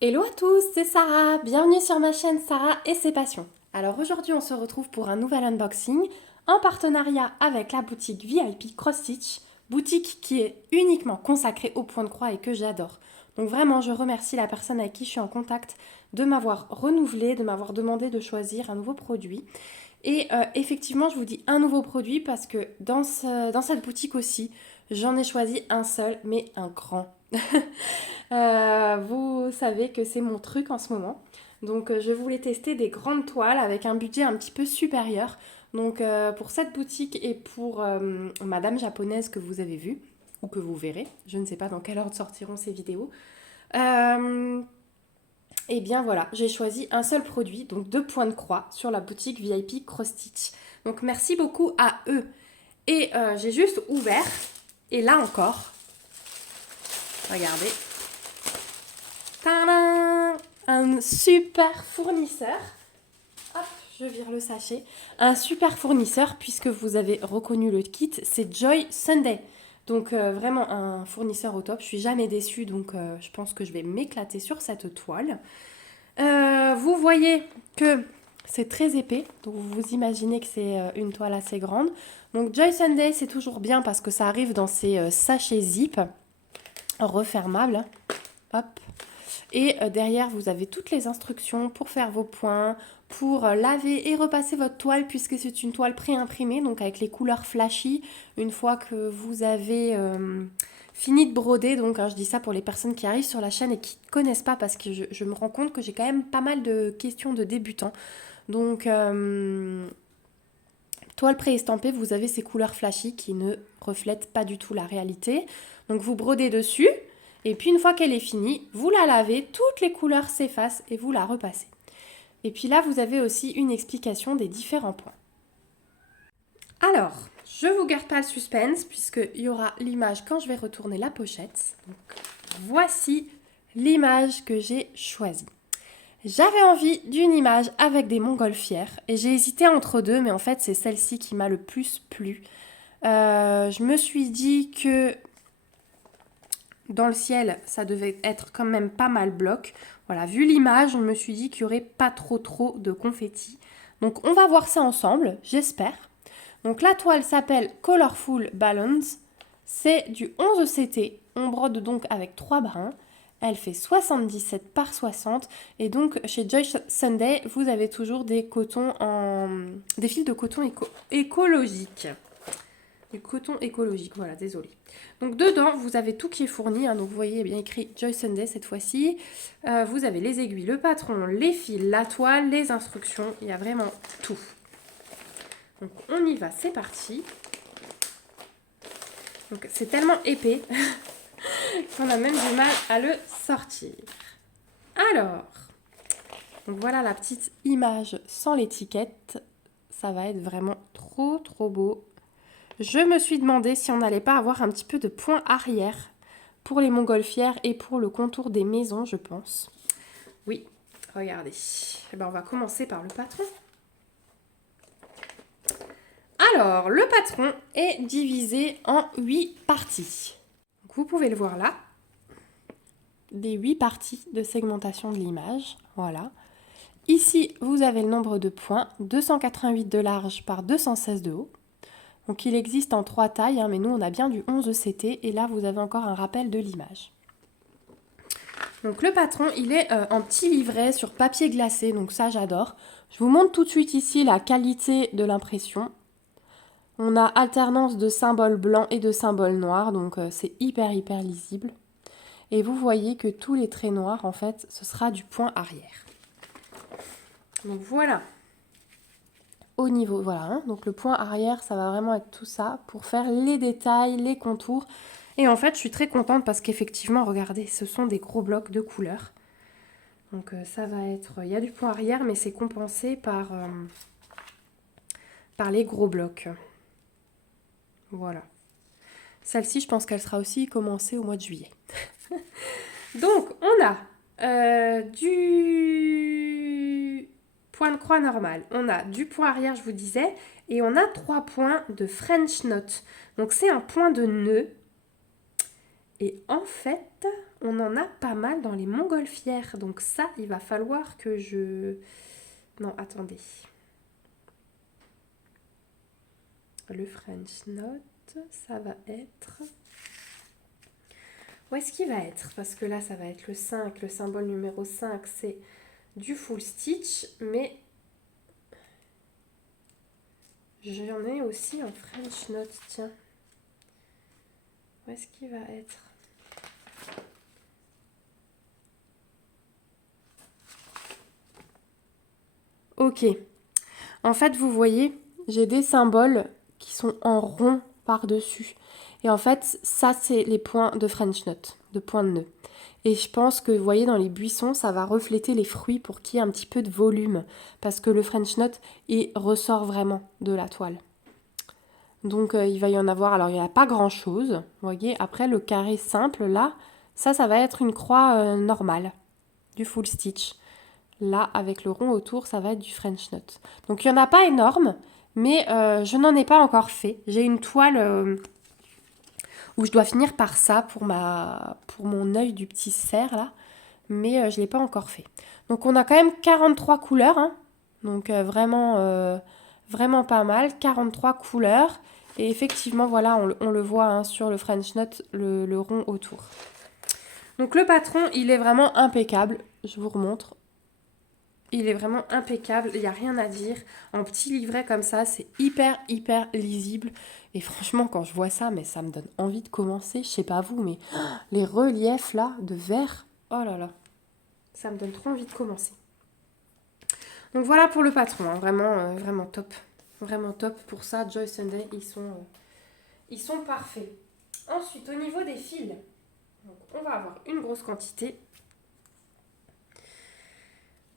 Hello à tous, c'est Sarah, bienvenue sur ma chaîne Sarah et ses passions. Alors aujourd'hui on se retrouve pour un nouvel unboxing en partenariat avec la boutique VIP Cross Stitch, boutique qui est uniquement consacrée au point de croix et que j'adore. Donc vraiment je remercie la personne avec qui je suis en contact de m'avoir renouvelé, de m'avoir demandé de choisir un nouveau produit. Et effectivement je vous dis un nouveau produit parce que dans cette boutique aussi j'en ai choisi un seul mais un grand. Vous savez que c'est mon truc en ce moment. Donc je voulais tester des grandes toiles avec un budget un petit peu supérieur. Donc pour cette boutique et pour Madame japonaise que vous avez vue, ou que vous verrez, je ne sais pas dans quelle ordre sortiront ces vidéos. Euh, et bien voilà, j'ai choisi un seul produit, donc 2 points de croix sur la boutique VIP Cross Stitch. Donc merci beaucoup à eux. Et j'ai juste ouvert, et là encore, regardez, tadam, un super fournisseur. Hop, je vire le sachet. Un super fournisseur, puisque vous avez reconnu le kit, c'est Joy Sunday. Donc vraiment un fournisseur au top. Je suis jamais déçue, donc je pense que je vais m'éclater sur cette toile. Vous voyez que c'est très épais, donc vous imaginez que c'est une toile assez grande. Donc Joy Sunday, c'est toujours bien parce que ça arrive dans ces sachets zip refermables. Hop. Et derrière, vous avez toutes les instructions pour faire vos points, pour laver et repasser votre toile, puisque c'est une toile pré-imprimée, donc avec les couleurs flashy, une fois que vous avez fini de broder. Donc je dis ça pour les personnes qui arrivent sur la chaîne et qui ne connaissent pas, parce que je me rends compte que j'ai quand même pas mal de questions de débutants. Donc toile pré-estampée, vous avez ces couleurs flashy qui ne reflètent pas du tout la réalité. Donc vous brodez dessus. Et puis une fois qu'elle est finie, vous la lavez, toutes les couleurs s'effacent et vous la repassez. Et puis là, vous avez aussi une explication des différents points. Alors, je ne vous garde pas le suspense puisqu'il y aura l'image quand je vais retourner la pochette. Donc, voici l'image que j'ai choisie. J'avais envie d'une image avec des montgolfières et j'ai hésité entre deux, mais en fait c'est celle-ci qui m'a le plus plu. Je me suis dit que dans le ciel, ça devait être quand même pas mal bloc. Voilà, vu l'image, je me suis dit qu'il n'y aurait pas trop de confettis. Donc on va voir ça ensemble, j'espère. Donc la toile s'appelle Colorful Balloons. C'est du 11 CT. On brode donc avec 3 brins. Elle fait 77 par 60. Et donc chez Joy Sunday, vous avez toujours des des fils de coton écologiques. Du coton écologique, voilà, désolé. Donc dedans, vous avez tout qui est fourni. Donc vous voyez bien écrit Joy Sunday cette fois-ci. Vous avez les aiguilles, le patron, les fils, la toile, les instructions. Il y a vraiment tout. Donc on y va, c'est parti. Donc c'est tellement épais qu'on a même du mal à le sortir. Alors, donc voilà la petite image sans l'étiquette. Ça va être vraiment trop beau. Je me suis demandé si on n'allait pas avoir un petit peu de point arrière pour les montgolfières et pour le contour des maisons, je pense. Oui, regardez. Eh ben, on va commencer par le patron. Alors, le patron est divisé en 8 parties. Donc, vous pouvez le voir là. Des 8 parties de segmentation de l'image. Voilà. Ici, vous avez le nombre de points, 288 de large par 216 de haut. Donc il existe en 3 tailles, mais nous on a bien du 11 CT et là vous avez encore un rappel de l'image. Donc le patron il est en petit livret sur papier glacé, donc ça j'adore. Je vous montre tout de suite ici la qualité de l'impression. On a alternance de symboles blancs et de symboles noirs, donc c'est hyper lisible. Et vous voyez que tous les traits noirs en fait ce sera du point arrière. Donc voilà. Au niveau, voilà, hein, donc le point arrière, ça va vraiment être tout ça pour faire les détails, les contours. Et en fait, je suis très contente parce qu'effectivement, regardez, ce sont des gros blocs de couleurs. Donc ça va être, il y a du point arrière, mais c'est compensé par les gros blocs. Voilà. Celle-ci, je pense qu'elle sera aussi commencée au mois de juillet. Donc, on a du point de croix normal, on a du point arrière, je vous disais, et on a 3 points de French knot. Donc c'est un point de nœud. Et en fait, on en a pas mal dans les montgolfières. Donc ça, il va falloir que je... Non, attendez. Le French Knot, ça va être... Où est-ce qu'il va être? Parce que là, ça va être le 5. Le symbole numéro 5, c'est du full stitch. Mais j'en ai aussi en French Knot, tiens. Où est-ce qu'il va être? Ok. En fait, vous voyez, j'ai des symboles qui sont en rond par-dessus. Et en fait, ça, c'est les points de French Knot, de points de nœud. Et je pense que, vous voyez, dans les buissons, ça va refléter les fruits pour qu'il y ait un petit peu de volume. Parce que le French Knot, il ressort vraiment de la toile. Donc, il va y en avoir... Alors, il n'y a pas grand-chose, vous voyez. Après, le carré simple, là, ça va être une croix normale, du full stitch. Là, avec le rond autour, ça va être du French Knot. Donc, il n'y en a pas énorme, mais je n'en ai pas encore fait. J'ai une toile où je dois finir par ça pour mon œil du petit cerf, là. Mais je ne l'ai pas encore fait. Donc, on a quand même 43 couleurs. Hein. Donc, vraiment pas mal. 43 couleurs. Et effectivement, voilà, on le voit hein, sur le French Knot, le rond autour. Donc, le patron, il est vraiment impeccable. Je vous remontre. Il est vraiment impeccable, il n'y a rien à dire. En petit livret comme ça, c'est hyper lisible. Et franchement, quand je vois ça, mais ça me donne envie de commencer. Je sais pas vous, mais les reliefs là, de verre, oh là là, ça me donne trop envie de commencer. Donc voilà pour le patron, hein. Vraiment top. Vraiment top pour ça. Joy Sunday, ils sont parfaits. Ensuite, au niveau des fils, donc, on va avoir une grosse quantité.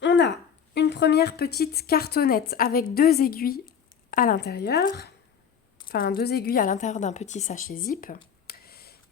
On a une première petite cartonnette avec 2 aiguilles à l'intérieur. Enfin, 2 aiguilles à l'intérieur d'un petit sachet zip.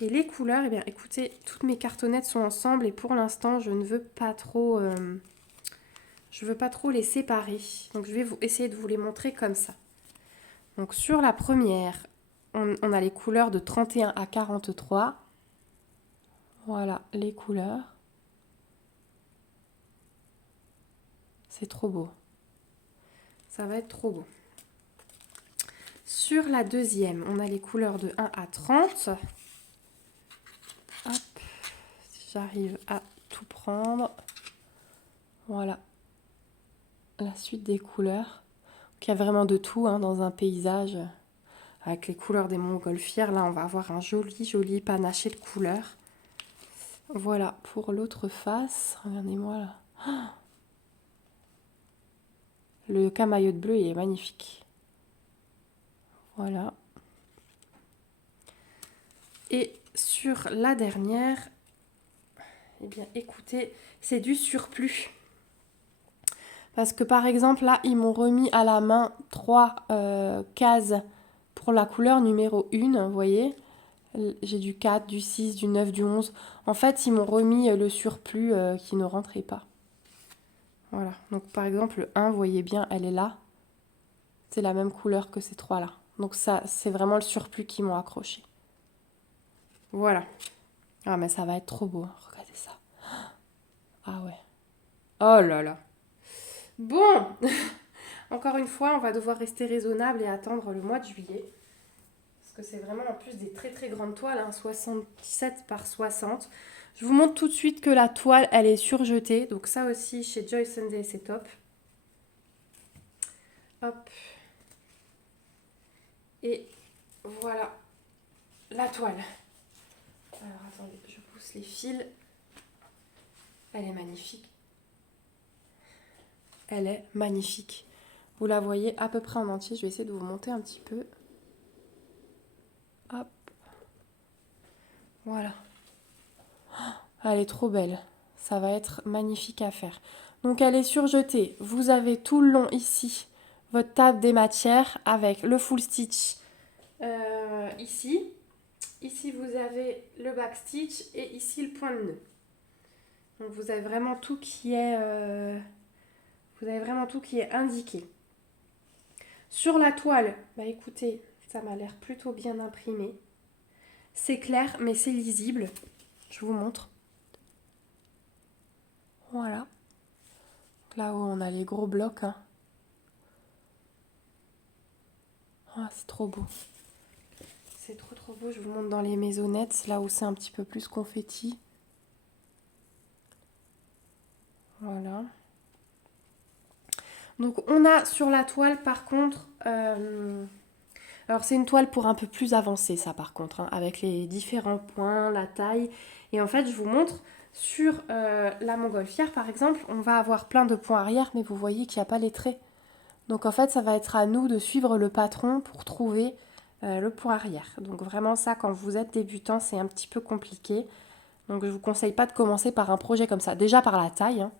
Et les couleurs, eh bien, écoutez, toutes mes cartonnettes sont ensemble et pour l'instant, je ne veux pas trop les séparer. Donc, je vais essayer de vous les montrer comme ça. Donc, sur la première, on a les couleurs de 31 à 43. Voilà, les couleurs. C'est trop beau. Ça va être trop beau. Sur la deuxième, on a les couleurs de 1 à 30. Hop, si j'arrive à tout prendre. Voilà. La suite des couleurs. Donc, il y a vraiment de tout hein, dans un paysage. Avec les couleurs des montgolfières, là, on va avoir un joli panaché de couleurs. Voilà, pour l'autre face. Regardez-moi là. Oh, le camaïeute bleu, il est magnifique. Voilà. Et sur la dernière, eh bien, écoutez, c'est du surplus. Parce que par exemple, là, ils m'ont remis à la main 3 cases pour la couleur numéro 1, vous voyez. J'ai du 4, du 6, du 9, du 11. En fait, ils m'ont remis le surplus qui ne rentrait pas. Voilà. Donc par exemple, le 1, vous voyez bien, elle est là. C'est la même couleur que ces 3 là. Donc ça, c'est vraiment le surplus qui m'ont accroché. Voilà. Ah mais ça va être trop beau. Regardez ça. Ah ouais. Oh là là. Bon. Encore une fois, on va devoir rester raisonnable et attendre le mois de juillet. Parce que c'est vraiment en plus des très grandes toiles, hein, 77 par 60. Je vous montre tout de suite que la toile, elle est surjetée. Donc ça aussi, chez Joy Sunday, c'est top. Hop. Et voilà la toile. Alors attendez, je pousse les fils. Elle est magnifique. Elle est magnifique. Vous la voyez à peu près en entier. Je vais essayer de vous monter un petit peu. Hop. Voilà. Elle est trop belle. Ça va être magnifique à faire. Donc elle est surjetée. Vous avez tout le long ici votre table des matières avec le full stitch ici. Ici vous avez le back stitch et ici le point de nœud. Donc vous avez vraiment tout qui est indiqué. Sur la toile, bah écoutez, ça m'a l'air plutôt bien imprimé. C'est clair mais c'est lisible. Je vous montre. Là où on a les gros blocs. Hein. Ah, c'est trop beau. C'est trop trop beau. Je vous montre dans les maisonnettes, là où c'est un petit peu plus confetti. Voilà. Donc on a sur la toile par contre... alors c'est une toile pour un peu plus avancé ça par contre, hein, avec les différents points, la taille. Et en fait je vous montre, sur la montgolfière par exemple, on va avoir plein de points arrière, mais vous voyez qu'il n'y a pas les traits. Donc en fait ça va être à nous de suivre le patron pour trouver le point arrière. Donc vraiment ça, quand vous êtes débutant, c'est un petit peu compliqué. Donc je vous conseille pas de commencer par un projet comme ça, déjà par la taille. Hein.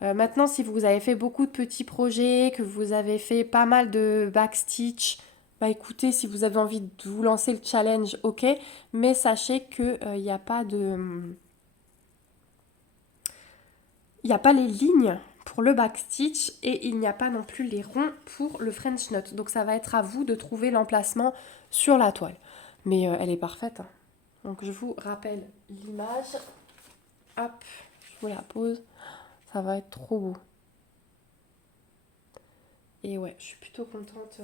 Maintenant, si vous avez fait beaucoup de petits projets, que vous avez fait pas mal de backstitch, bah écoutez, si vous avez envie de vous lancer le challenge, ok, mais sachez que il n'y a pas de... Il n'y a pas les lignes pour le backstitch et il n'y a pas non plus les ronds pour le French knot. Donc ça va être à vous de trouver l'emplacement sur la toile. Mais elle est parfaite. Hein. Donc je vous rappelle l'image. Hop, je vous la pose. Ça va être trop beau. Et ouais, je suis plutôt contente.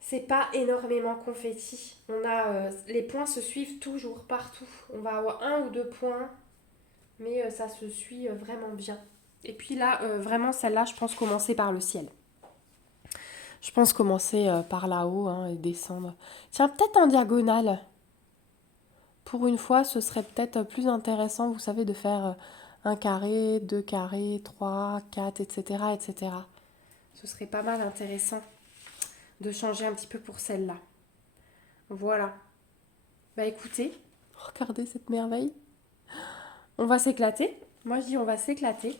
C'est pas énormément confetti. On a, les points se suivent toujours partout. On va avoir 1 ou 2 points, mais ça se suit vraiment bien. Et puis là, vraiment, celle-là, je pense commencer par le ciel. Je pense commencer par là-haut hein, et descendre. Tiens, peut-être en diagonale. Pour une fois, ce serait peut-être plus intéressant, vous savez, de faire un carré, 2 carrés, 3, 4, etc., etc. Ce serait pas mal intéressant de changer un petit peu pour celle-là. Voilà. Bah écoutez, regardez cette merveille. On va s'éclater. Moi je dis on va s'éclater.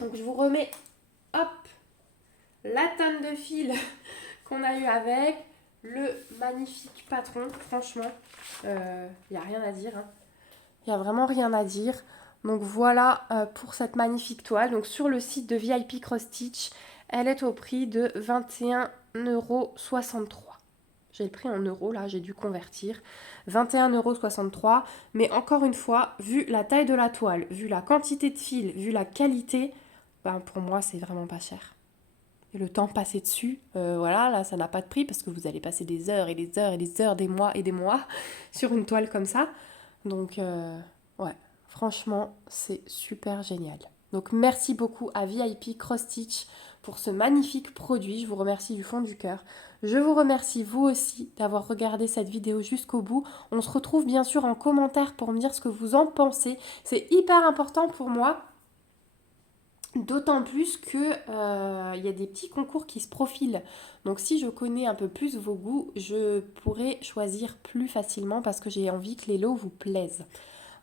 Donc je vous remets, hop, la tonne de fil qu'on a eu avec, le magnifique patron. Franchement, il n'y a rien à dire. Hein. Il n'y a vraiment rien à dire. Donc voilà pour cette magnifique toile. Donc sur le site de VIP Cross Stitch, elle est au prix de 21,63 €. J'ai le prix en euros, là, j'ai dû convertir. 21,63 €. Mais encore une fois, vu la taille de la toile, vu la quantité de fil, vu la qualité, ben pour moi, c'est vraiment pas cher. Et le temps passé dessus, voilà, là, ça n'a pas de prix parce que vous allez passer des heures et des heures et des heures, des mois et des mois sur une toile comme ça. Donc, ouais, franchement, c'est super génial. Donc, merci beaucoup à VIP Cross Stitch pour ce magnifique produit. Je vous remercie du fond du cœur. Je vous remercie vous aussi d'avoir regardé cette vidéo jusqu'au bout. On se retrouve bien sûr en commentaire pour me dire ce que vous en pensez. C'est hyper important pour moi. D'autant plus que y a des petits concours qui se profilent. Donc si je connais un peu plus vos goûts, je pourrai choisir plus facilement parce que j'ai envie que les lots vous plaisent.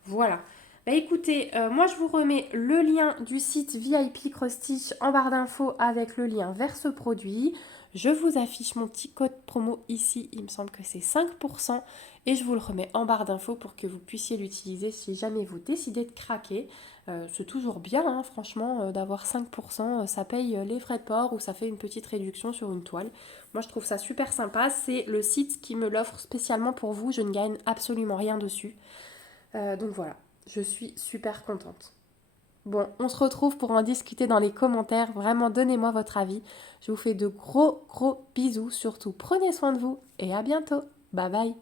Voilà. Bah écoutez, moi je vous remets le lien du site VIP Cross Stitch en barre d'infos avec le lien vers ce produit. Je vous affiche mon petit code promo ici, il me semble que c'est 5%. Et je vous le remets en barre d'infos pour que vous puissiez l'utiliser si jamais vous décidez de craquer. C'est toujours bien, hein, franchement, d'avoir 5%. Ça paye les frais de port ou ça fait une petite réduction sur une toile. Moi, je trouve ça super sympa. C'est le site qui me l'offre spécialement pour vous. Je ne gagne absolument rien dessus. Donc voilà, je suis super contente. Bon, on se retrouve pour en discuter dans les commentaires. Vraiment, donnez-moi votre avis. Je vous fais de gros bisous. Surtout, prenez soin de vous et à bientôt. Bye bye.